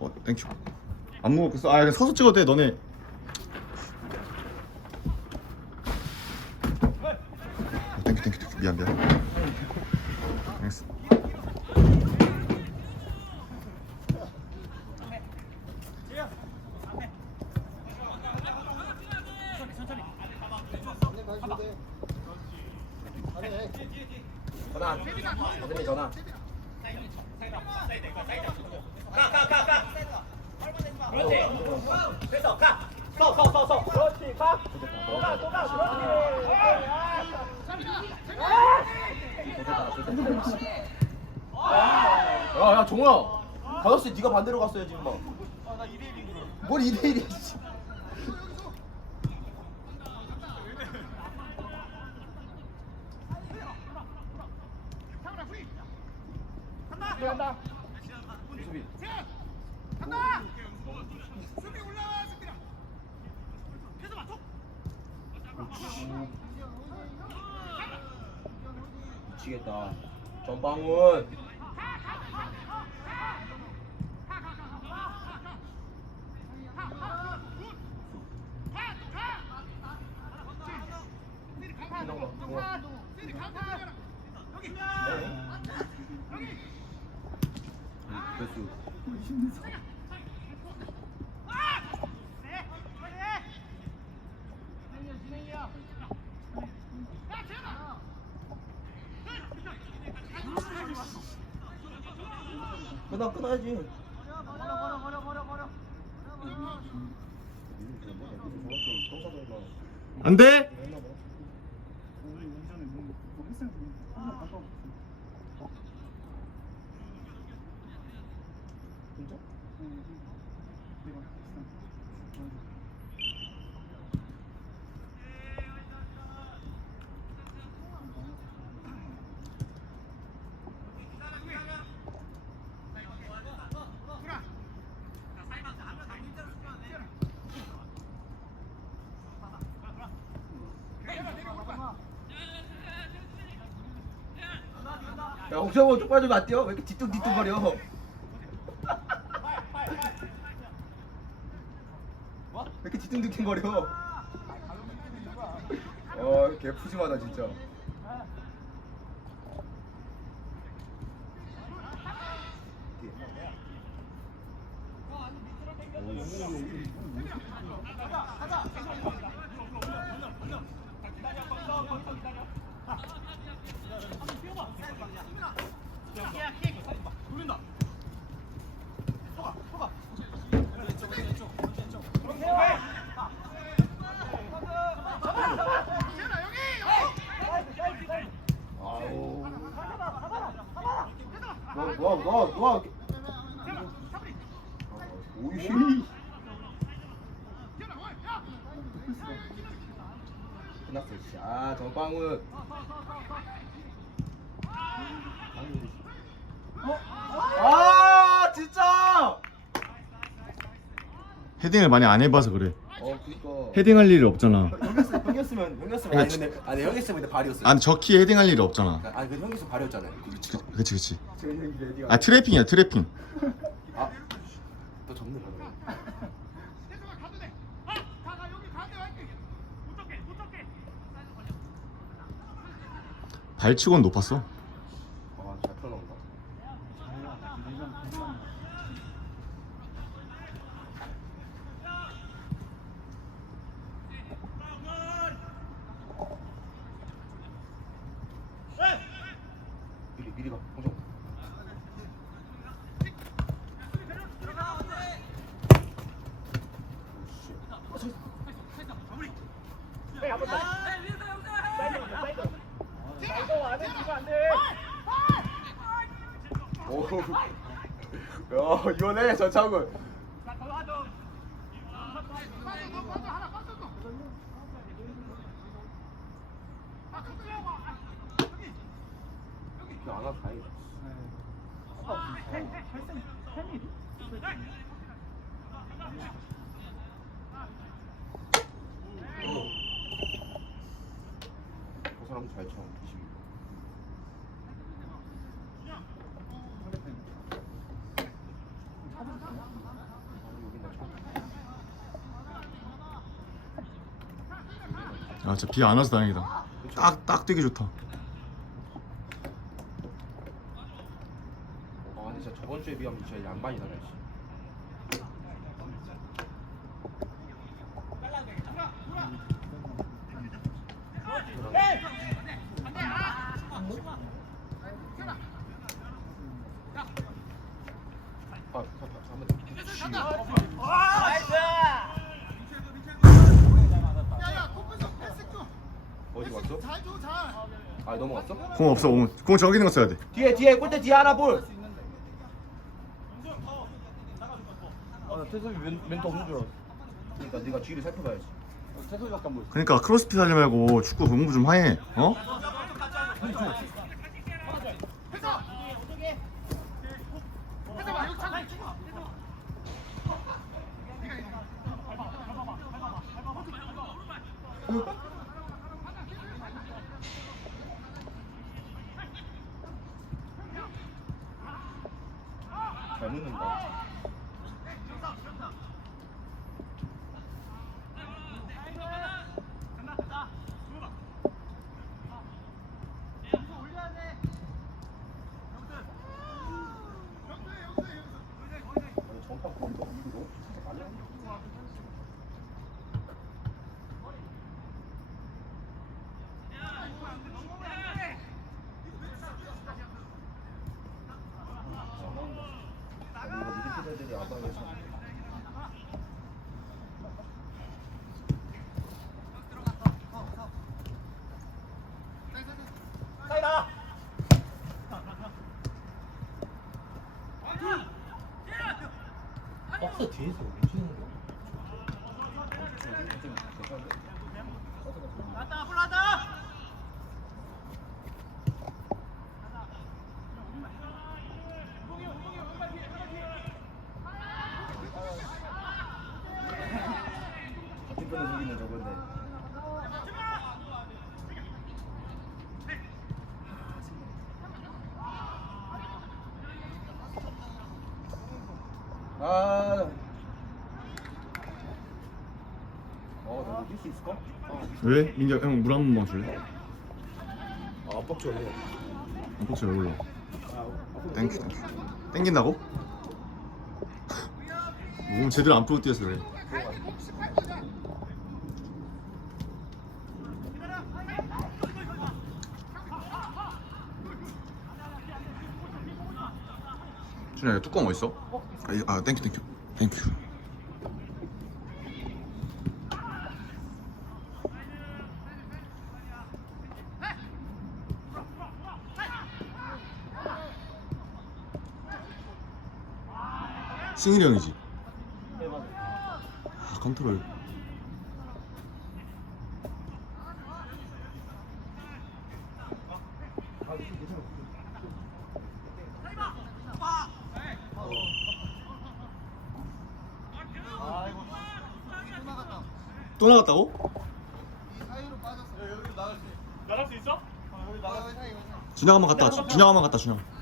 어 땡큐 안 먹었겠어? 아 그냥 서서 찍어도 돼 너네 어, 땡큐 땡큐 땡큐 미안 미안 알겠어 전화. 선생님 전화. 야, 야, 종호야. 다섯 시 네가 반대로 갔어야지, 임마. 뭘 2대 1이야, 교수. 끊어 끊어야지. 안돼 야 옥상호 쪽 빠지면 안 뛰어? 왜 이렇게 뒤뚱뒤뚱 거려? 왜 이렇게 뒤뚱뒤뚱 거려? 어, 개 푸짐하다 진짜. 아우. 너, 너, 너, 너. 오이씨. 끝났어, 씨. 아, 전방훈. 아, 진짜. 헤딩을 많이 안 해봐서 그래 어, 그니까. 헤딩할 일이 없잖아 형이었으면, 형이었으면, 형이었으면 야, 아니 근데 아니 형이었으면 근데 발이었어. 아니 저 키에 헤딩할 일이 없잖아 아니 그 형이었으면 발이었잖아요. 그치 그치 그치 그, 아 트래핑이야 트래핑 아, 또 접는 거네. 발치고는 높았어 아, 잘 풀어놓는다. 미리 미리 가, 홍정. 오, 야 이거네 전창훈. 이거 안 와서 다행이다. 그 사람 잘 쳐. 22. 아 진짜 비 안 와서 다행이다 딱 딱 되게 좋다 아 근데 진짜 저번 주에 비하면 진짜 양반이다 날씨. 아, 잠깐만. 어디 갔어? 아 넘어갔어? 공 없어 공, 공 저기 있는 거 써야 돼 뒤에 뒤에 골대 뒤에 하나 볼. 아 태섭이 멘, 멘트 없는 줄 알았어. 그러니까 네가 뒤를 살펴봐야지. 태섭이 밖에 안 보였어. 그러니까 크로스핏 하지 말고 축구 공부 좀 하해 어? 잘 넣는다. 아니, 전파 보니까 이거 너무 진짜 많이 하네. 아니, 이거 미드필더들이 아빠가 참. 박스 뒤에서 왜 치는 거야? 좀 괜찮은데? 같은 편에 생기는 저건데. 아. 어, 너 이길 수 있을까? 왜? 민규 형물 한 번만 줄래? 아, 뻑죠. 안 뻑지 왜 올라 땡큐 땡큐 땡긴다고? 몸 제대로 안 풀고 뛰어서 그래 준야 뚜껑 어딨어? 아, 이- 아 땡큐 땡큐 땡큐 승일이 형이지? 아 컨트롤 또 나갔다고? 나갈 수 있어? 준영 한번 갔다 준영 한번 갔다 와, 준영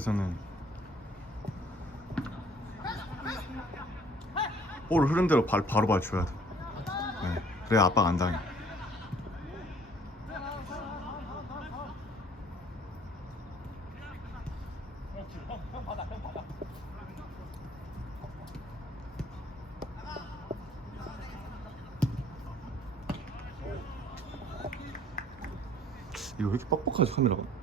데서는 볼 흐른 대로 발, 바로 발줘야 돼. 네, 그래야 압박 안 당해. 이거 왜 이렇게 뻑뻑하지 카메라가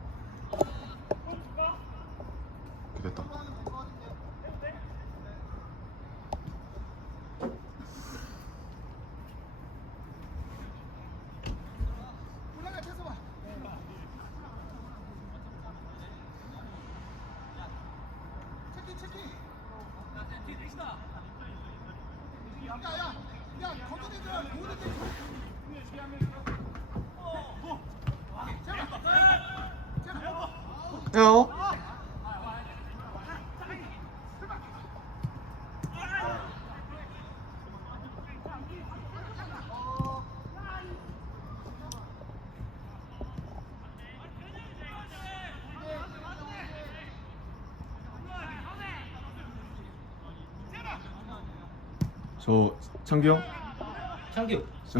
저 창규 형? 창규 저,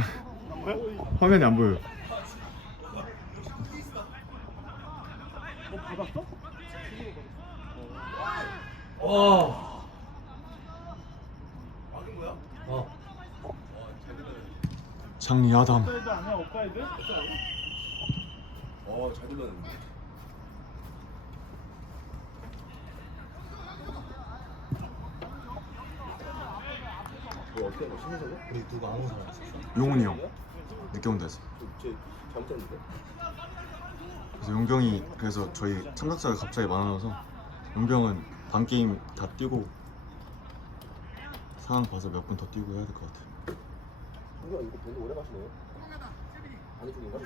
화면이 안 보여요. 어. 장리 아담. 업사이드 아니야 업사이드? 어잘 들렸는데 뭐 어떻게 뭐 신혜석이야? 우리 누구 아무 사람 없었어 용훈이 형 늦게 온다 했어. 쟤 잘못했는데? 그래서 용병이 그래서 저희 참가자가 갑자기 많아져서 용병은 반 게임 다 뛰고 상황 봐서 몇 분 더 뛰고 해야 될 것 같아. 형님 이거 별로 오래 가시네요? 아니 그거?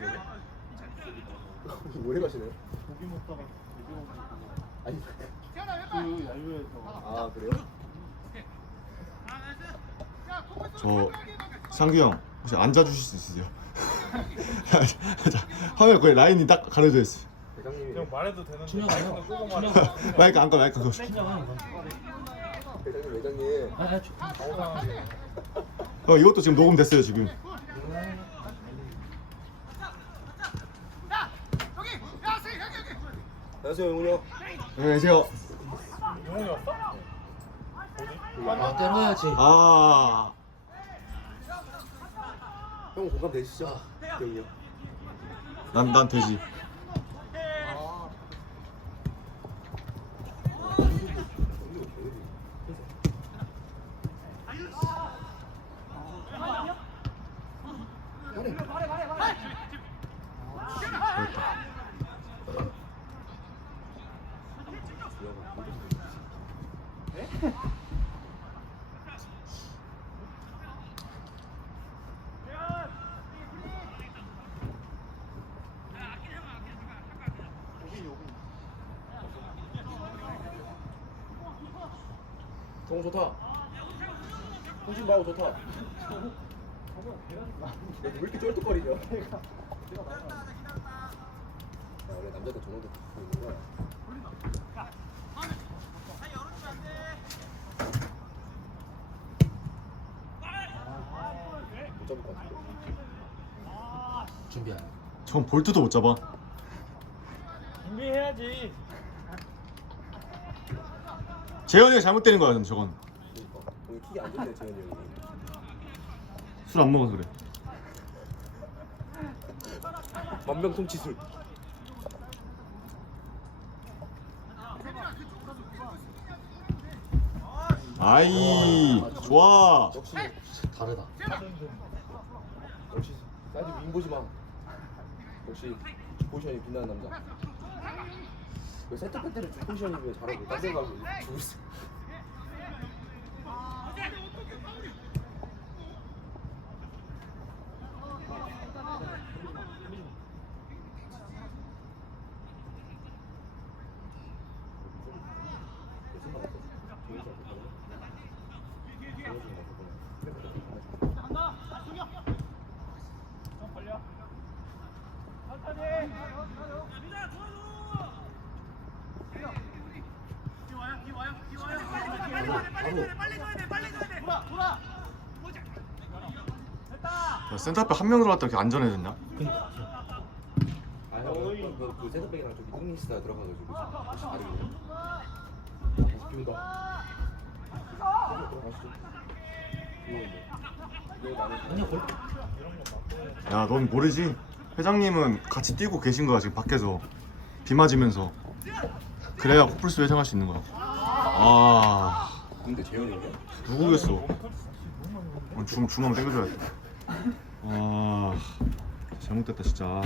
오래 가시네요? 고기 먹다가 고기 먹다가 아니 그 야유에서 아 그래요? 저 상규 형 혹시 앉아 주실 수 있으세요? 자, 화면 거의 라인이 딱 가려져 있어. 그냥 말해도 되는데 준영아 말해 마이크 안 꺼 마이크 끄고. 준영아 이거 대장님 회장님 아, 아, 주- 어 이것도 지금 녹음됐어요 지금. 안녕하세요 영훈이 형 안녕하세요. 용훈이 왔어? 아 때려야지 아 형 공감 되시죠? 영훈이 형난난 되지. 그렇다. 동 좋다. 홍신 바우 좋다. 야, 왜 이렇게 쩔뚝거리냐 야, 원래 남자들 저런 데 갖고 있는 거야. 못 잡을 것 같은데. 준비해 전 볼트도 못 잡아. 준비해야지 재현이가 잘못 때린 거야 저건. 그러니까 킥이 안 좋네 재현이 형이 술 안 먹어서 그래. 만병통치술 아이 좋아. 역시 다르다 역시 사이드 윙 보지 마 역시 포지션이 빛나는 남자 왜 세트백 때를 주 포지션이면 잘하고 딴 생각하고 주고 있어 야, 센터백 한 명 들어갔다 이렇게 안전해졌냐? 아, 형, 그, 그 세트백이랑 저기 뚱니스타 들어가가지고 다시. 왜 나는 아니야 골 야, 넌 모르지? 회장님은 같이 뛰고 계신 거야 지금 밖에서 비 맞으면서 그래야 코뿔소 회장할 수 있는 거야. 아 근데 재현이? 누구겠어? 어, 중 중앙 땡겨줘야 돼. 아 잘못됐다 진짜.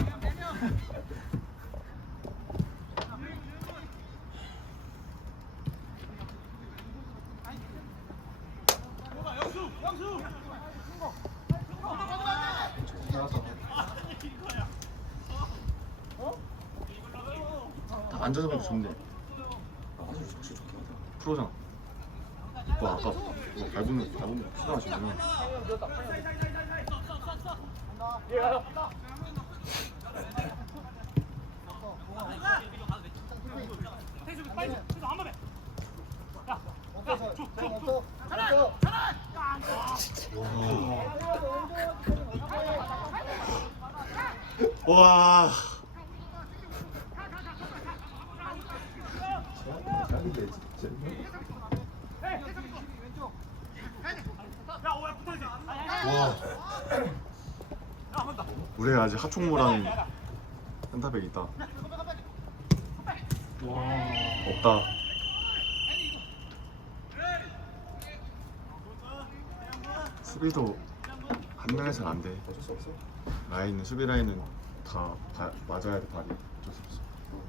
와. 아직 하총무랑 센터백 있다. 없다. 수비도 한 명에서는 안 돼. 어쩔 수 없어. 라인은 수비 라인은 다 바, 맞아야 돼 발이. 어쩔 수 없어.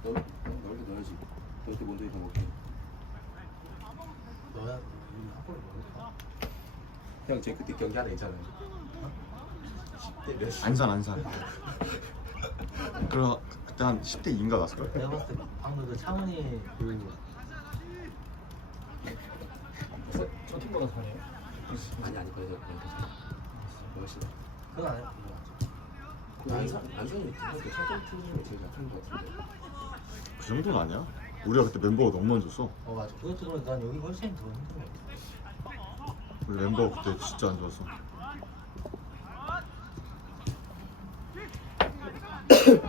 넓 넓게 넣어야지. 넓게 먼저 이거 먹게. 넣을까? 형, 제 그때 경기 하나 있잖아요. 10대 몇? 안산 안산. 그럼 그때 한 10대 2인가 났을 걸? 내가 봤을 때 방금 그 창훈이 그저 팀보다 잘해요? 아니 아니 그래도 그냥 훨씬. 그건 아니야. 그 안산 안산이 그때 차동 팀이 제일 약한 것 같은데. 그 정도는 아니야. 우리가 그때 멤버가 너무 안 좋았어. 어 맞아. 그것도 그런데 난 여기 훨씬 더것 같아. 우리 멤버가 그때 진짜 안 좋았어. 보던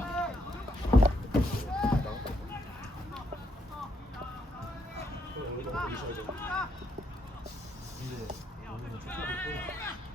사람 상처 있어.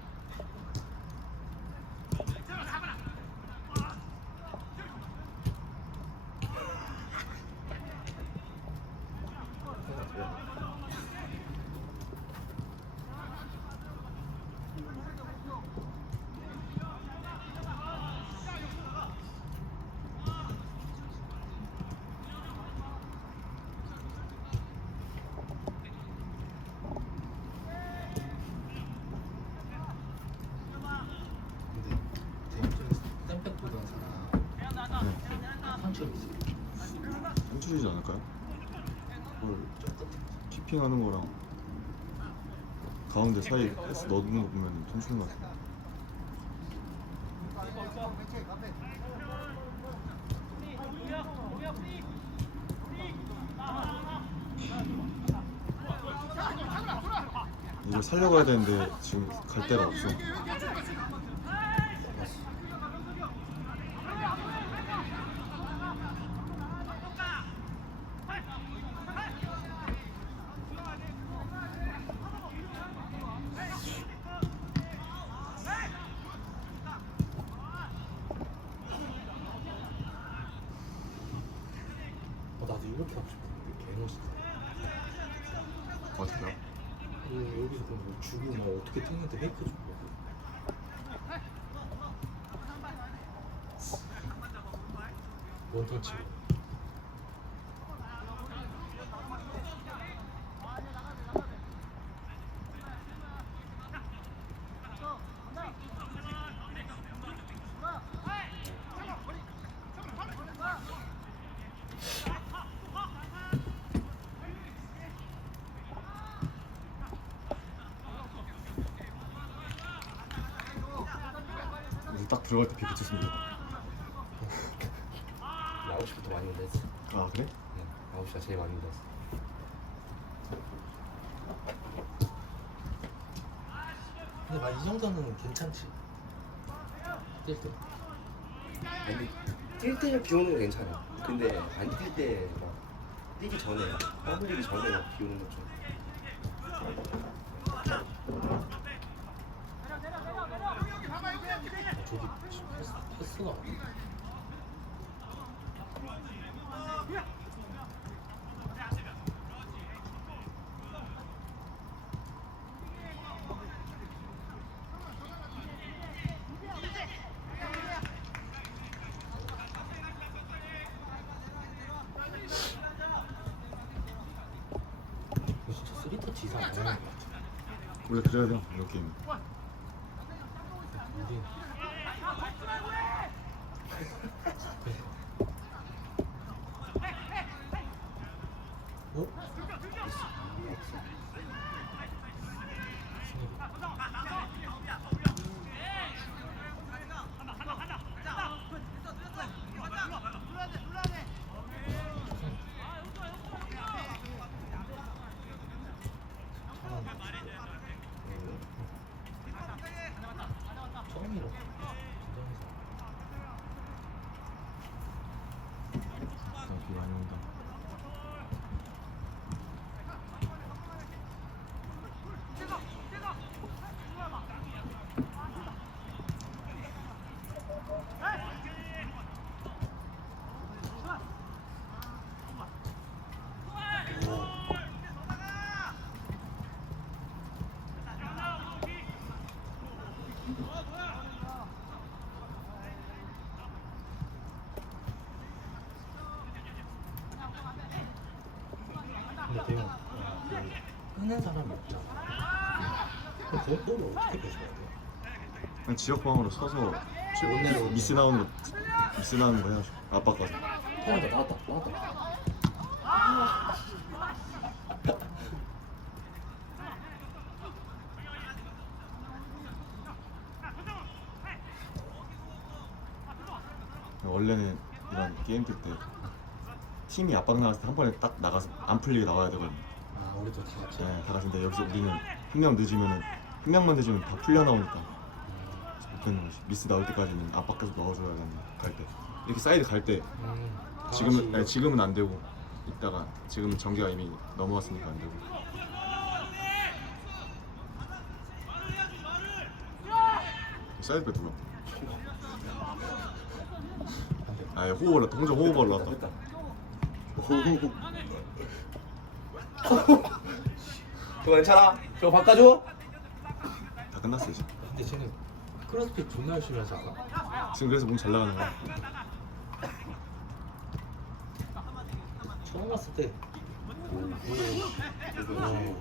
선출이지 않을까요? 뭘좀 키핑하는 거랑 가운데 사이 패스 넣는 거 보면 선출인 것 같아. 이걸 살려가야 되는데 지금 갈 데가 없어. 어 나도 이렇게 하고 싶은데 개멋있다. 어떻게요? 그 여기서 그럼 뭐 주고 막 어떻게 튀는데 페이크 주고. 원터치. 때 비비 쳤습니다. 9시부터 많이 온다 했어. 아 그래? 네, 9시가 제일 많이 온다 했어. 근데 막 이 정도는 괜찮지. 뛸 때. 아니 뛸때 비 오는 거 괜찮아. 근데 안 뛸 때 막 뛰기 전에 떠버리기 전에 막 비 오는 거 좀. 아, 저기 패스, 패스가 없네. 이거 진짜 쓰리터치 이상 안 하는 것 같아. 원래 그래야 돼 이런 게임. 우리 어? 처음이라 긴장해서 근데 대형 끄는 사람이 없잖아. 그럼 그거는 어떻게 빼줘야 돼? 그냥 지역방으로 서서 원내로 미스 나오는 거 미스 나오는 거 해야죠 압박까지 나왔다 나왔다 나왔다. 원래는 이런 게임들 때 팀이 압박 나갔을 때 한 번에 딱 나가서 안 풀리게 나와야 되거든요 아 우리도 다 같이. 네, 다 같은데 여기서 우리는 한 명 늦으면은 한 명만 늦으면 다 풀려 나오니까 거지 미스 나올 때까지는 압박 계속 넣어줘야 되는 갈때 이렇게 사이드 갈 때 음, 다 지금은 같이 아니, 지금은 안 되고 이따가 지금은 전개가 이미 넘어왔으니까 안 되고 사이드 백 누가? 아 호흡 올랐다 홍정 호흡 올랐다 됐다. 저거 괜찮아? 저거 바꿔줘? 다 끝났어 이제 근데 쟤는 크로스핏 존나 열심히 하지 않아? 지금 그래서 몸 잘 나가는 거야 처음 봤을 때. 오, 오, 오.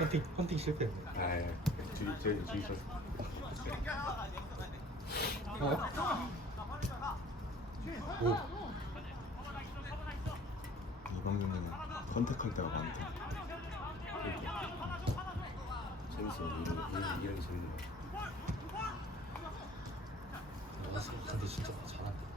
헌팅 헌팅 실패했네. 아이 저기 저기 저기 저 오. 이방준이는 컨택할 때가 많다 재밌어 이런 거 이런, 이런 게 재밌는 와, 근데 진짜 잘한다.